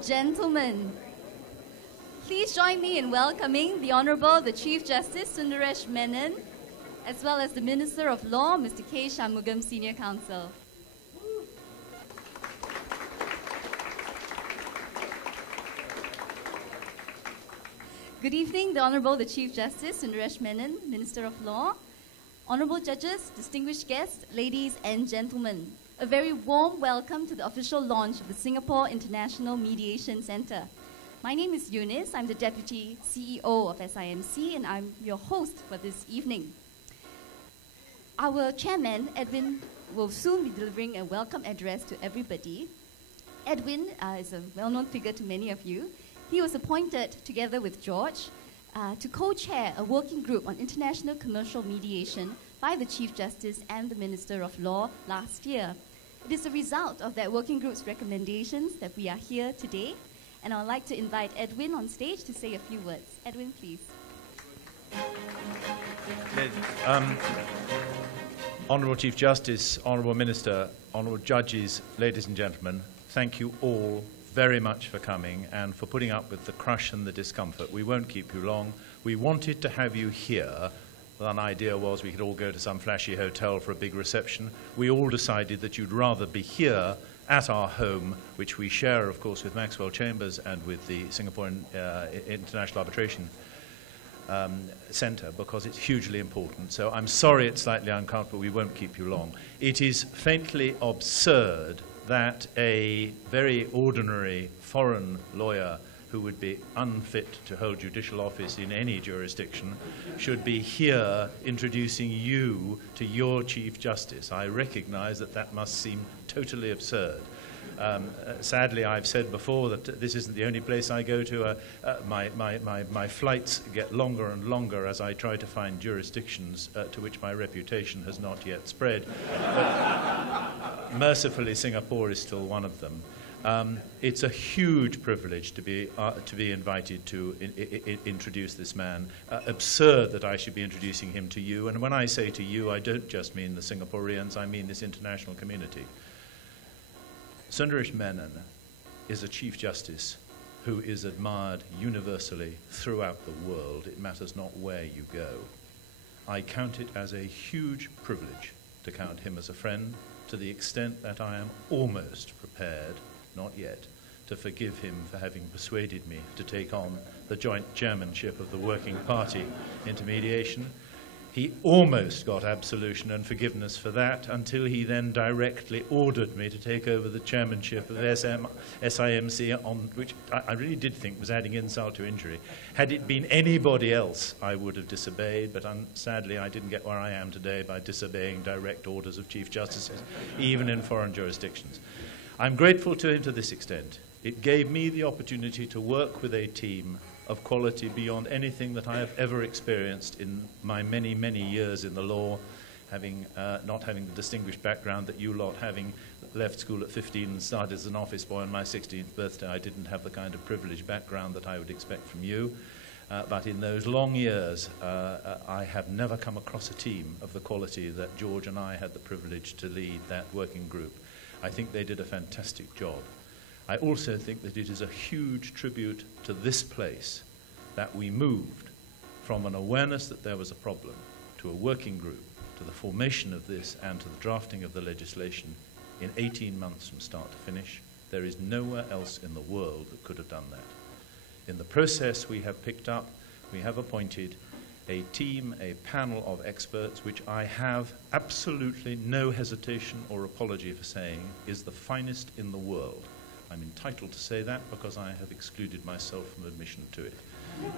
and gentlemen, please join me in welcoming the Honourable, the Chief Justice Sundaresh Menon, as well as the Minister of Law, Mr. K Shanmugam, Senior Counsel. Good evening, the Honourable, the Chief Justice Sundaresh Menon, Minister of Law, Honourable Judges, distinguished guests, ladies and gentlemen. A very warm welcome to the official launch of the Singapore International Mediation Centre. My name is Eunice. I'm the Deputy CEO of SIMC, and I'm your host for this evening. Our chairman, Edwin, will soon be delivering a welcome address to everybody. Edwin is a well-known figure to many of you. He was appointed, together with George, to co-chair a working group on international commercial mediation by the Chief Justice and the Minister of Law last year. It is a result of that working group's recommendations that we are here today, and I'd like to invite Edwin on stage to say a few words. Edwin, please. Honourable Chief Justice, Honourable Minister, Honourable Judges, ladies and gentlemen, thank you all very much for coming and for putting up with the crush and the discomfort. We won't keep you long. We wanted to have you here. One idea was we could all go to some flashy hotel for a big reception. We all decided that you'd rather be here at our home, which we share, of course, with Maxwell Chambers and with the Singapore International Arbitration Centre, because it's hugely important. So I'm sorry it's slightly uncomfortable. We won't keep you long. It is faintly absurd that a very ordinary foreign lawyer who would be unfit to hold judicial office in any jurisdiction should be here introducing you to your Chief Justice. I recognize that that must seem totally absurd. Sadly, I've said before that this isn't the only place I go to. My flights get longer and longer as I try to find jurisdictions to which my reputation has not yet spread. But mercifully, Singapore is still one of them. It's a huge privilege to be invited to introduce this man. Absurd that I should be introducing him to you. And when I say to you, I don't just mean the Singaporeans, I mean this international community. Sundaresh Menon is a Chief Justice who is admired universally throughout the world. It matters not where you go. I count it as a huge privilege to count him as a friend, to the extent that I am almost prepared, not yet, to forgive him for having persuaded me to take on the joint chairmanship of the Working Party into mediation. He almost got absolution and forgiveness for that until he then directly ordered me to take over the chairmanship of SIMC, on which I really did think was adding insult to injury. Had it been anybody else, I would have disobeyed, but sadly I didn't get where I am today by disobeying direct orders of Chief Justices, even in foreign jurisdictions. I'm grateful to him to this extent. It gave me the opportunity to work with a team of quality beyond anything that I have ever experienced in my many, many years in the law, not having the distinguished background that you lot, having left school at 15 and started as an office boy on my 16th birthday. I didn't have the kind of privileged background that I would expect from you. But in those long years, I have never come across a team of the quality that George and I had the privilege to lead that working group. I think they did a fantastic job. I also think that it is a huge tribute to this place that we moved from an awareness that there was a problem to a working group, to the formation of this and to the drafting of the legislation in 18 months from start to finish. There is nowhere else in the world that could have done that. In the process we have picked up, we have appointed a team, a panel of experts, which I have absolutely no hesitation or apology for saying is the finest in the world. I'm entitled to say that because I have excluded myself from admission to it.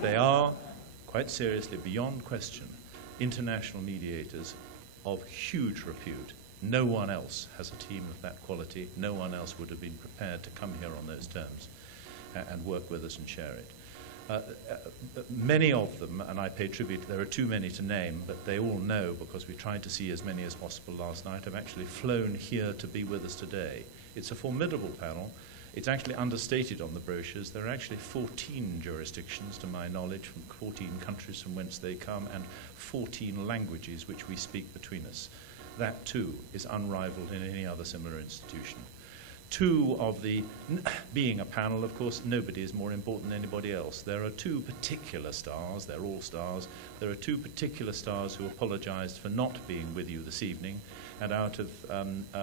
They are, quite seriously, beyond question, international mediators of huge repute. No one else has a team of that quality. No one else would have been prepared to come here on those terms and work with us and share it. Many of them, and I pay tribute, there are too many to name, but they all know, because we tried to see as many as possible last night, have actually flown here to be with us today. It's a formidable panel. It's actually understated on the brochures. There are actually 14 jurisdictions, to my knowledge, from 14 countries from whence they come, and 14 languages which we speak between us. That, too, is unrivaled in any other similar institution. two of the, being a panel, of course, nobody is more important than anybody else. There are two particular stars, they're all stars, there are two particular stars who apologised for not being with you this evening, and out of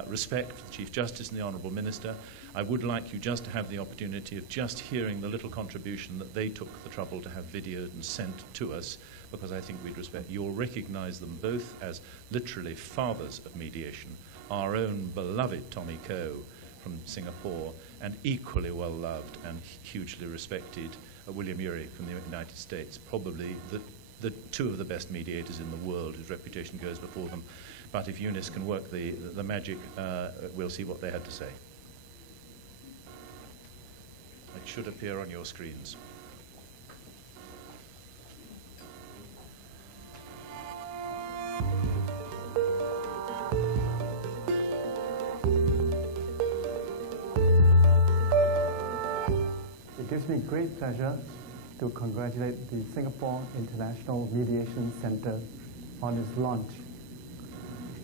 respect for the Chief Justice and the Honourable Minister, I would like you just to have the opportunity of just hearing the little contribution that they took the trouble to have videoed and sent to us, because I think we'd respect. You'll recognise them both as literally fathers of mediation. Our own beloved Tommy Coe from Singapore, and equally well-loved and hugely respected William Ury from the United States, probably the two of the best mediators in the world, whose reputation goes before them. But if Eunice can work the magic, we'll see what they had to say. It should appear on your screens. It gives me great pleasure to congratulate the Singapore International Mediation Centre on its launch.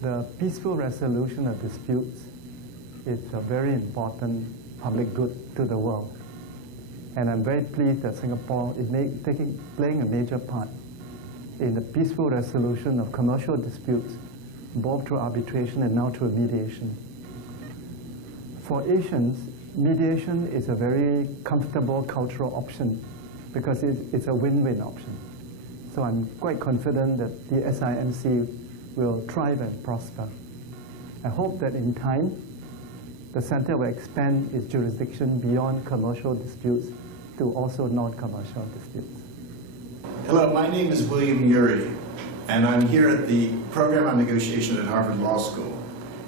The peaceful resolution of disputes is a very important public good to the world. And I'm very pleased that Singapore is playing a major part in the peaceful resolution of commercial disputes, both through arbitration and now through mediation. For Asians, mediation is a very comfortable cultural option because it's a win-win option. So I'm quite confident that the SIMC will thrive and prosper. I hope that in time, the Centre will expand its jurisdiction beyond commercial disputes to also non-commercial disputes. Hello, my name is William Ury, and I'm here at the Program on Negotiation at Harvard Law School.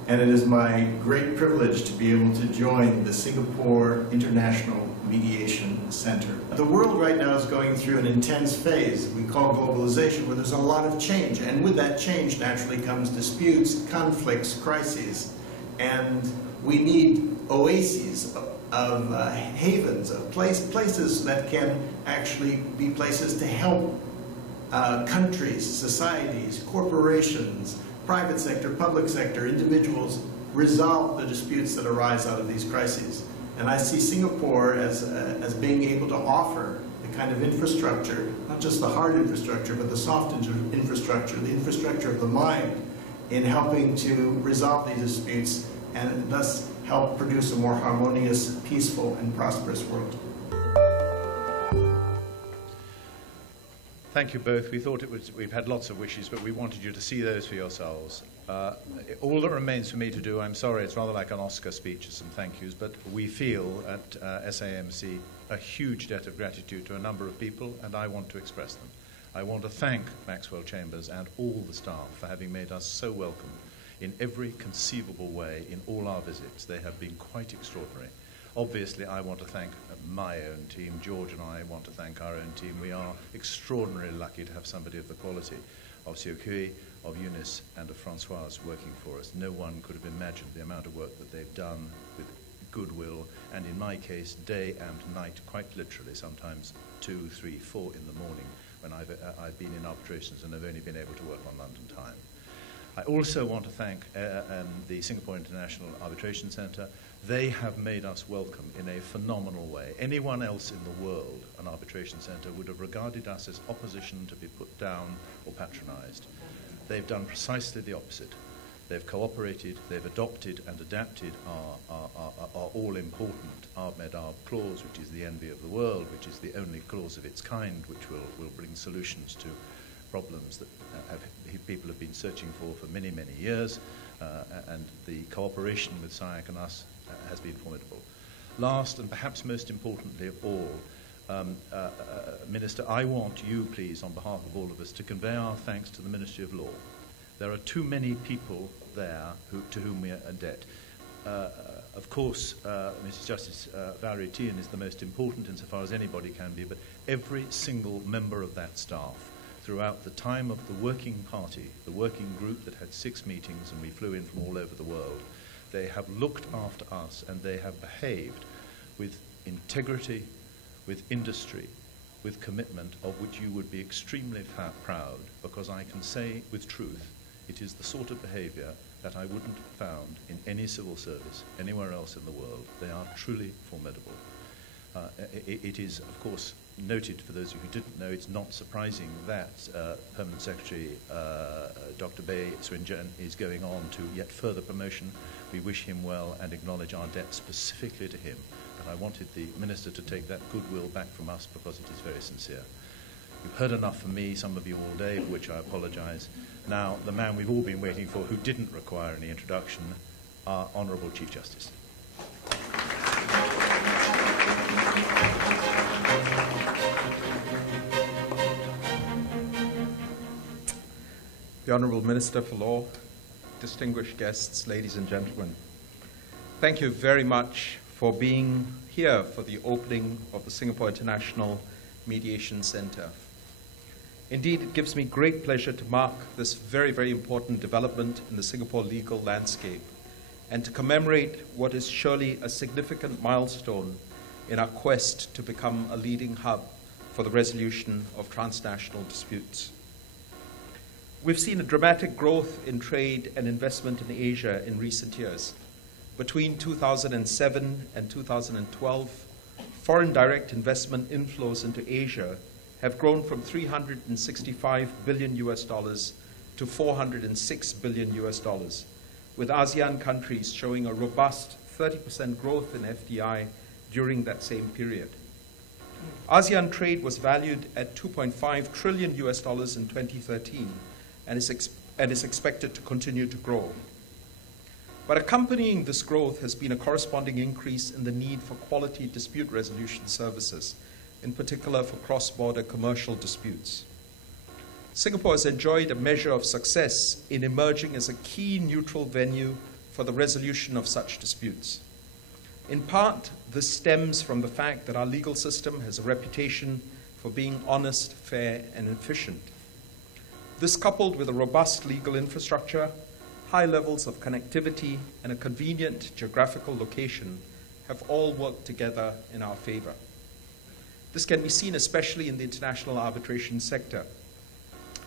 And it is my great privilege to be able to join the Singapore International Mediation Centre. The world right now is going through an intense phase we call globalization, where there's a lot of change. And with that change naturally comes disputes, conflicts, crises. And we need oases of havens, of places that can actually be places to help countries, societies, corporations, private sector, public sector, individuals resolve the disputes that arise out of these crises. And I see Singapore as being able to offer the kind of infrastructure, not just the hard infrastructure, but the soft infrastructure, the infrastructure of the mind, in helping to resolve these disputes and thus help produce a more harmonious, peaceful, and prosperous world. Thank you both. We thought we've had lots of wishes, but we wanted you to see those for yourselves. All that remains for me to do, I'm sorry, it's rather like an Oscar speech with some thank yous, but we feel at SIMC a huge debt of gratitude to a number of people, and I want to express them. I want to thank Maxwell Chambers and all the staff for having made us so welcome in every conceivable way in all our visits. They have been quite extraordinary. Obviously, I want to thank my own team. George and I want to thank our own team. We are extraordinarily lucky to have somebody of the quality of Siu Kui, of Eunice, and of Francoise working for us. No one could have imagined the amount of work that they've done with goodwill, and in my case, day and night, quite literally, sometimes 2, 3, 4 in the morning, when I've been in arbitrations and have only been able to work on London time. I also want to thank the Singapore International Arbitration Centre. They have made us welcome in a phenomenal way. Anyone else in the world, an arbitration centre, would have regarded us as opposition to be put down or patronised. They've done precisely the opposite. They've cooperated, they've adopted and adapted our all-important Arbed-Arb clause, which is the envy of the world, which is the only clause of its kind which will bring solutions to problems that people have been searching for many, many years, and the cooperation with SIAC and us has been formidable. Last, and perhaps most importantly of all, Minister, I want you, please, on behalf of all of us, to convey our thanks to the Ministry of Law. There are too many people there to whom we are in debt. Of course, Mrs. Justice Valerie Tehan is the most important insofar as anybody can be, but every single member of that staff, throughout the time of the working party, the working group that had 6 meetings and we flew in from all over the world, they have looked after us and they have behaved with integrity, with industry, with commitment, of which you would be extremely proud, because I can say with truth, it is the sort of behaviour that I wouldn't have found in any civil service anywhere else in the world. They are truly formidable. It is, of course, noted, for those of you who didn't know, it's not surprising that Permanent Secretary Dr. Bay Swinjan is going on to yet further promotion. We wish him well and acknowledge our debt specifically to him. But I wanted the Minister to take that goodwill back from us because it is very sincere. You've heard enough from me, some of you all day, for which I apologise. Now, the man we've all been waiting for, who didn't require any introduction, our Honourable Chief Justice. The Honourable Minister for Law, distinguished guests, ladies and gentlemen, thank you very much for being here for the opening of the Singapore International Mediation Centre. Indeed, it gives me great pleasure to mark this very, very important development in the Singapore legal landscape and to commemorate what is surely a significant milestone in our quest to become a leading hub for the resolution of transnational disputes. We've seen a dramatic growth in trade and investment in Asia in recent years. Between 2007 and 2012, foreign direct investment inflows into Asia have grown from $365 billion to $406 billion, with ASEAN countries showing a robust 30% growth in FDI during that same period. ASEAN trade was valued at $2.5 trillion in 2013 and is expected to continue to grow. But accompanying this growth has been a corresponding increase in the need for quality dispute resolution services, in particular for cross-border commercial disputes. Singapore has enjoyed a measure of success in emerging as a key neutral venue for the resolution of such disputes. In part, this stems from the fact that our legal system has a reputation for being honest, fair, and efficient. This, coupled with a robust legal infrastructure, high levels of connectivity, and a convenient geographical location, have all worked together in our favor. This can be seen especially in the international arbitration sector.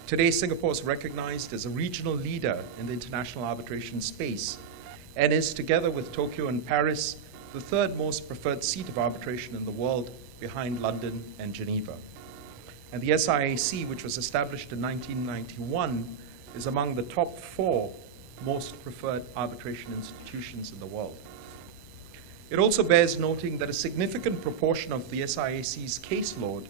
Today, Singapore is recognized as a regional leader in the international arbitration space and is, together with Tokyo and Paris, the third most preferred seat of arbitration in the world, behind London and Geneva. And the SIAC, which was established in 1991, is among the top 4 most preferred arbitration institutions in the world. It also bears noting that a significant proportion of the SIAC's caseload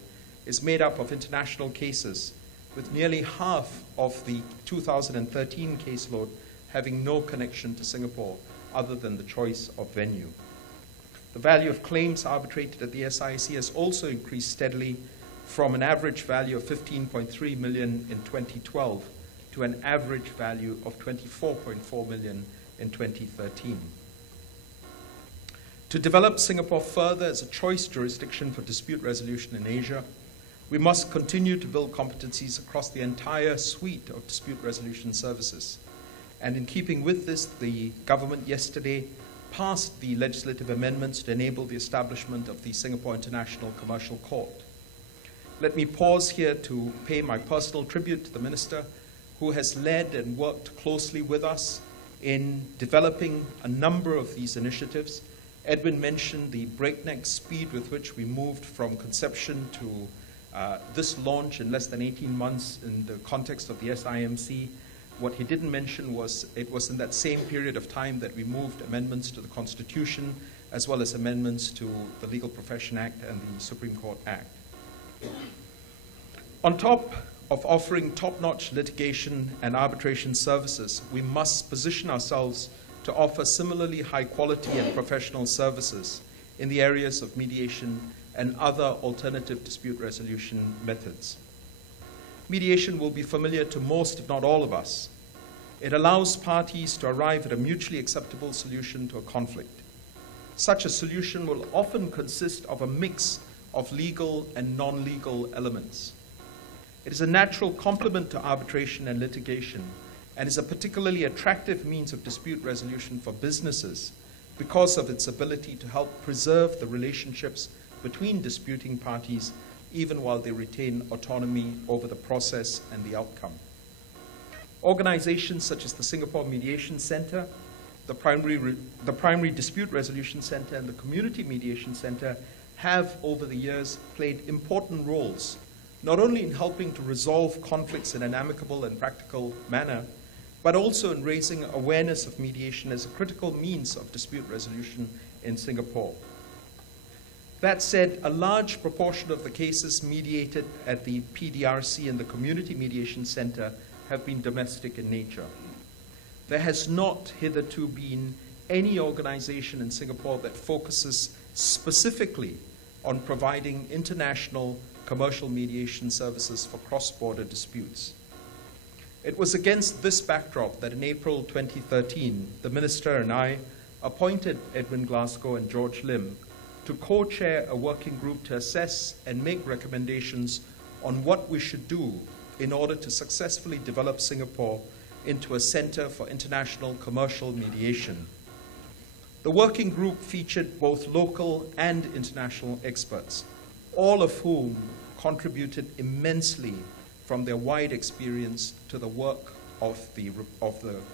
is made up of international cases, with nearly half of the 2013 caseload having no connection to Singapore other than the choice of venue. The value of claims arbitrated at the SIAC has also increased steadily from an average value of $15.3 million in 2012 to an average value of $24.4 million in 2013. To develop Singapore further as a choice jurisdiction for dispute resolution in Asia, we must continue to build competencies across the entire suite of dispute resolution services. And in keeping with this, the government yesterday passed the legislative amendments to enable the establishment of the Singapore International Commercial Court. Let me pause here to pay my personal tribute to the Minister, who has led and worked closely with us in developing a number of these initiatives. Edwin mentioned the breakneck speed with which we moved from conception to this launch in less than 18 months in the context of the SIMC. What he didn't mention was it was in that same period of time that we moved amendments to the Constitution, as well as amendments to the Legal Profession Act and the Supreme Court Act. On top of offering top-notch litigation and arbitration services, we must position ourselves to offer similarly high quality and professional services in the areas of mediation and other alternative dispute resolution methods. Mediation will be familiar to most, if not all of us. It allows parties to arrive at a mutually acceptable solution to a conflict. Such a solution will often consist of a mix of legal and non-legal elements. It is a natural complement to arbitration and litigation, and is a particularly attractive means of dispute resolution for businesses because of its ability to help preserve the relationships between disputing parties even while they retain autonomy over the process and the outcome. Organizations such as the Singapore Mediation Centre, the Primary Dispute Resolution Centre, and the Community Mediation Centre have, over the years, played important roles, not only in helping to resolve conflicts in an amicable and practical manner, but also in raising awareness of mediation as a critical means of dispute resolution in Singapore. That said, a large proportion of the cases mediated at the PDRC and the Community Mediation Centre have been domestic in nature. There has not hitherto been any organization in Singapore that focuses specifically on providing international commercial mediation services for cross-border disputes. It was against this backdrop that in April 2013, the Minister and I appointed Edwin Glasgow and George Lim to co-chair a working group to assess and make recommendations on what we should do in order to successfully develop Singapore into a center for international commercial mediation. The working group featured both local and international experts, all of whom contributed immensely from their wide experience to the work of the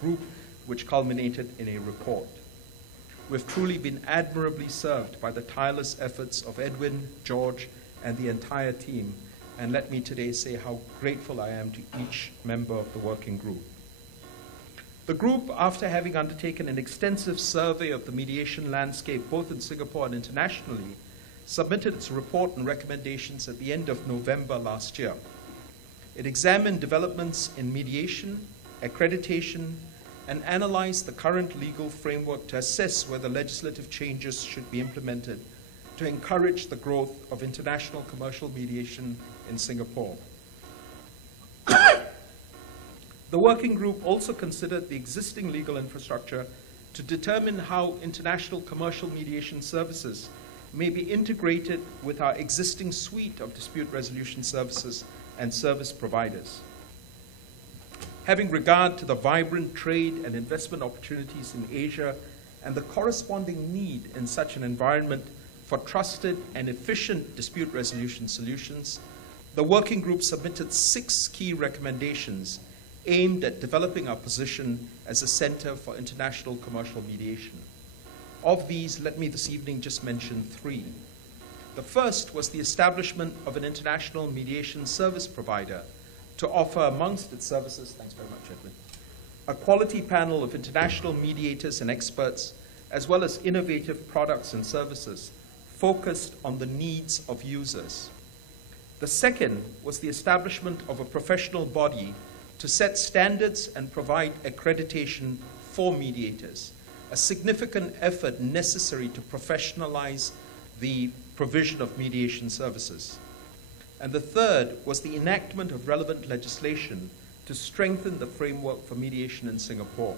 group, which culminated in a report. We've truly been admirably served by the tireless efforts of Edwin, George, and the entire team, and let me today say how grateful I am to each member of the working group. The group, after having undertaken an extensive survey of the mediation landscape both in Singapore and internationally, submitted its report and recommendations at the end of November last year. It examined developments in mediation, accreditation, and analyzed the current legal framework to assess whether legislative changes should be implemented to encourage the growth of international commercial mediation in Singapore. The working group also considered the existing legal infrastructure to determine how international commercial mediation services may be integrated with our existing suite of dispute resolution services and service providers. Having regard to the vibrant trade and investment opportunities in Asia and the corresponding need in such an environment for trusted and efficient dispute resolution solutions, the working group submitted 6 key recommendations aimed at developing our position as a center for international commercial mediation. Of these, let me this evening just mention 3. The first was the establishment of an international mediation service provider to offer amongst its services, thanks very much, Edwin, a quality panel of international mediators and experts, as well as innovative products and services focused on the needs of users. The second was the establishment of a professional body to set standards and provide accreditation for mediators, a significant effort necessary to professionalize the provision of mediation services. And the third was the enactment of relevant legislation to strengthen the framework for mediation in Singapore.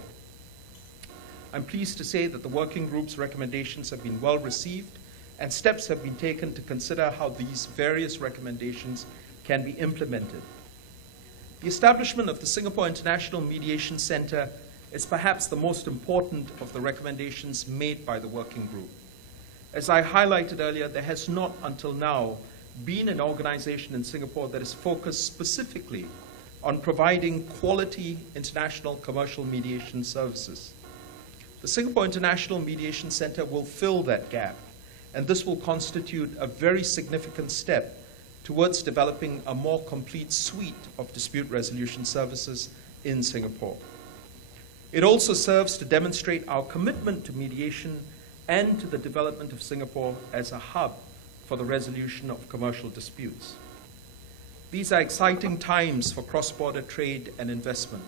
I'm pleased to say that the working group's recommendations have been well received, and steps have been taken to consider how these various recommendations can be implemented. The establishment of the Singapore International Mediation Centre is perhaps the most important of the recommendations made by the working group. As I highlighted earlier, there has not until now been an organization in Singapore that is focused specifically on providing quality international commercial mediation services. The Singapore International Mediation Centre will fill that gap, and this will constitute a very significant step towards developing a more complete suite of dispute resolution services in Singapore. It also serves to demonstrate our commitment to mediation and to the development of Singapore as a hub for the resolution of commercial disputes. These are exciting times for cross-border trade and investment.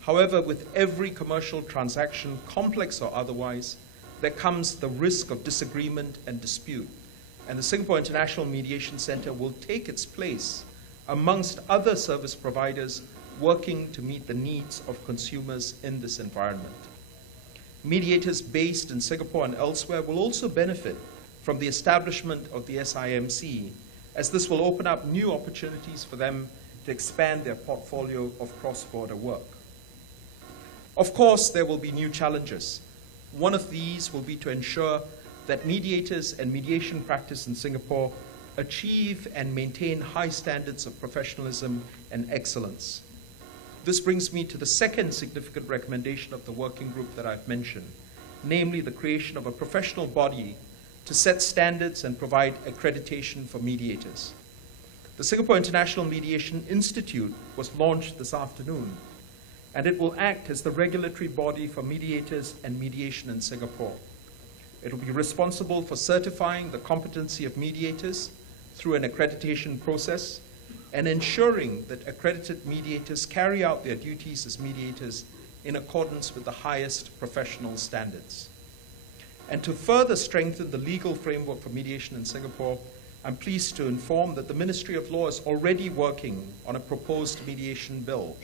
However, with every commercial transaction, complex or otherwise, there comes the risk of disagreement and dispute, and the Singapore International Mediation Centre will take its place amongst other service providers working to meet the needs of consumers in this environment. Mediators based in Singapore and elsewhere will also benefit from the establishment of the SIMC, as this will open up new opportunities for them to expand their portfolio of cross-border work. Of course, there will be new challenges. One of these will be to ensure that mediators and mediation practice in Singapore achieve and maintain high standards of professionalism and excellence. This brings me to the second significant recommendation of the working group that I've mentioned, namely the creation of a professional body to set standards and provide accreditation for mediators. The Singapore International Mediation Institute was launched this afternoon, and it will act as the regulatory body for mediators and mediation in Singapore. It will be responsible for certifying the competency of mediators through an accreditation process and ensuring that accredited mediators carry out their duties as mediators in accordance with the highest professional standards. And to further strengthen the legal framework for mediation in Singapore, I'm pleased to inform that the Ministry of Law is already working on a proposed mediation bill.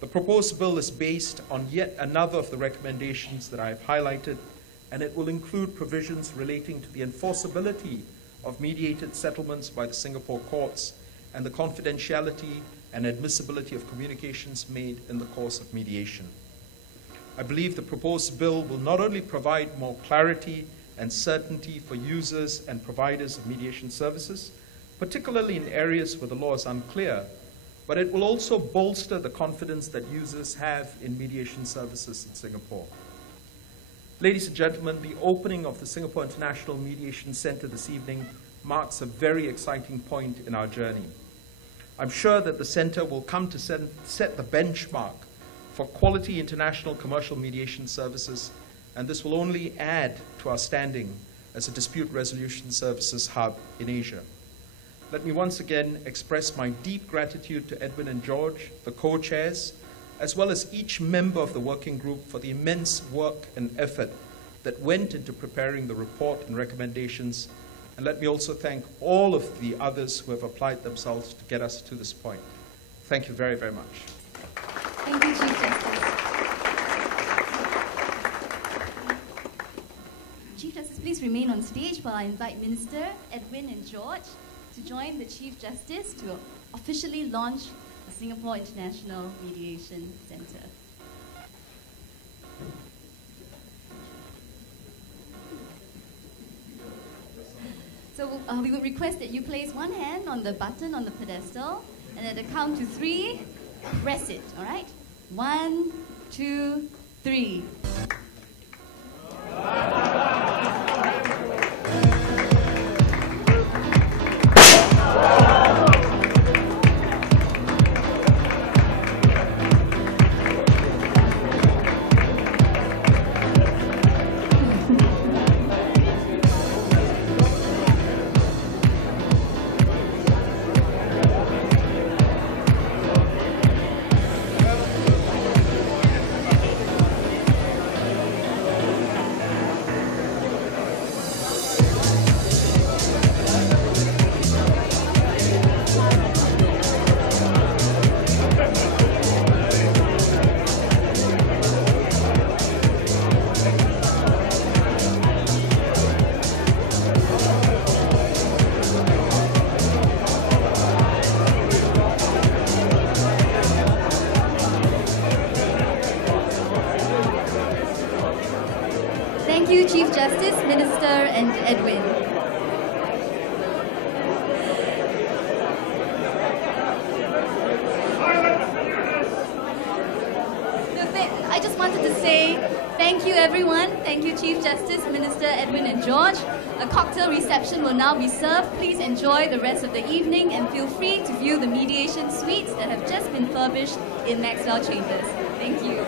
The proposed bill is based on yet another of the recommendations that I have highlighted, and it will include provisions relating to the enforceability of mediated settlements by the Singapore courts and the confidentiality and admissibility of communications made in the course of mediation. I believe the proposed bill will not only provide more clarity and certainty for users and providers of mediation services, particularly in areas where the law is unclear, but it will also bolster the confidence that users have in mediation services in Singapore. Ladies and gentlemen, the opening of the Singapore International Mediation Centre this evening marks a very exciting point in our journey. I'm sure that the Centre will come to set the benchmark for quality international commercial mediation services, and this will only add to our standing as a dispute resolution services hub in Asia. Let me once again express my deep gratitude to Edwin and George, the co-chairs, as well as each member of the working group for the immense work and effort that went into preparing the report and recommendations. And let me also thank all of the others who have applied themselves to get us to this point. Thank you very, very much. Thank you, Chief Justice. Chief Justice, please remain on stage while I invite Minister Edwin and George to join the Chief Justice to officially launch the Singapore International Mediation Centre. So we would request that you place one hand on the button on the pedestal, and at the count to 3, press it, all right? 1, 2, 3. Thank you, Chief Justice, Minister, and Edwin. I just wanted to say thank you, everyone. Thank you, Chief Justice, Minister Edwin and George. A cocktail reception will now be served. Please enjoy the rest of the evening and feel free to view the mediation suites that have just been furbished in Maxwell Chambers. Thank you.